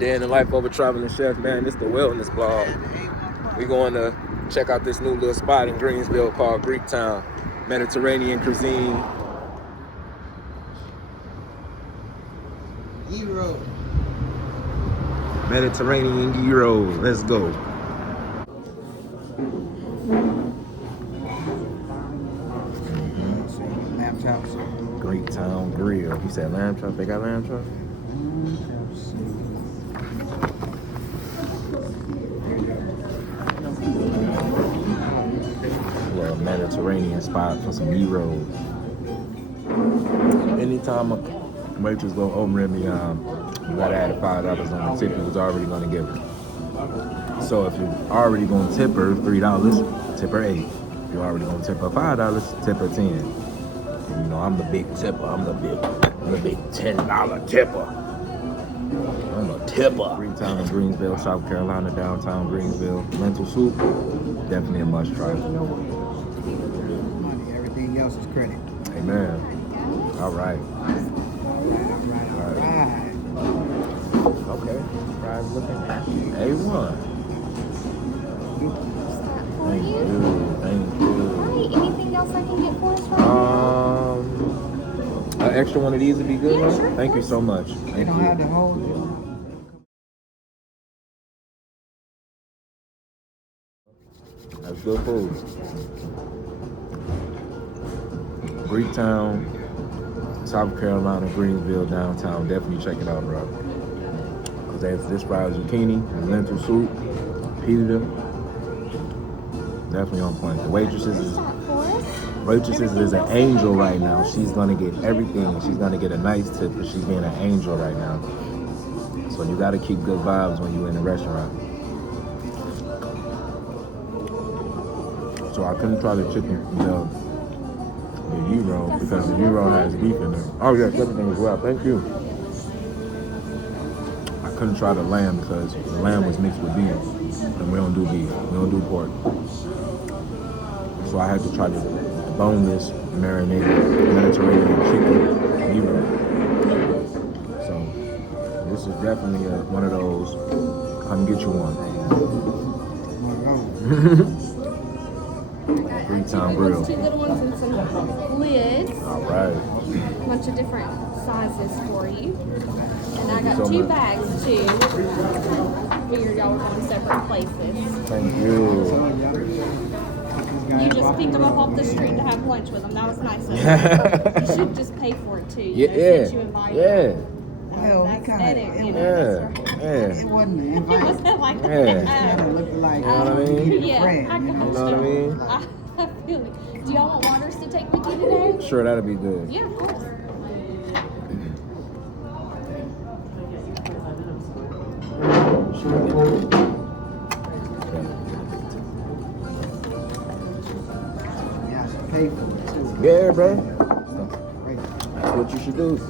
Day in the life of a traveling chef, man. It's the wellness blog. We're going to check out this new little spot in Greensville called Greektown. Mediterranean cuisine. Gyro. Mediterranean gyros. Let's go. Lamb chops. Greektown Grille. You said lamb chop? They got lamb chop? Little Mediterranean spot for some gyros. Anytime a waitress go over me, you gotta add $5 on the tip you was already gonna give her. So if you're already gonna tip her $3, tip her $8. If you're already gonna tip her $5, tip her $10. And, you know, I'm the big tipper. I'm the big $10 tipper. I'm a tipper. Greektown Greenville, South Carolina, Downtown Greenville. Lentil soup, definitely a must try. Money, everything else is credit. Amen. All right. Okay. Fries looking A1. Thank you. Thank you. Alright, anything else I can get for us right An extra one of these would be good, Yeah, right? sure, Thank you so much. They Thank don't you. have the whole. That's good food. Greektown, South Carolina, Greensville, downtown. Definitely check it out, bro. Because they have this fried zucchini, the lentil soup, pita. Definitely on point. The waitress is an angel right now. She's gonna get everything. She's gonna get a nice tip, but she's being an angel right now. So you gotta keep good vibes when you're in a restaurant. So I couldn't try the chicken, the gyro, because the gyro has beef in it. Oh yes, everything as well. Thank you. I couldn't try the lamb because the lamb was mixed with beef, and we don't do beef. We don't do pork. So I had to try the boneless, marinated Mediterranean chicken gyro. So this is definitely one of those. Come get you one. Greektown Grille. 2 little ones and some lids. All right. A bunch of different sizes for you. And I got so 2 much. bags too. Figured y'all were going separate places. Thank you. You just picked them up off the street to have lunch with them. That was nice of you. You should just pay for it too. You know, since you invited them. Well, That's kinda, edit, you know. it Yeah. wasn't an It invite. wasn't like Yeah. It that. kind of looked like You know what I mean? Yeah, friend, I you know? got You know what I mean? I feel it. Do y'all want waters to take with you today? Sure, that'll be good. Yeah, of course. Yeah, she paid for it too. Yeah, bro. Great. That's what you should do.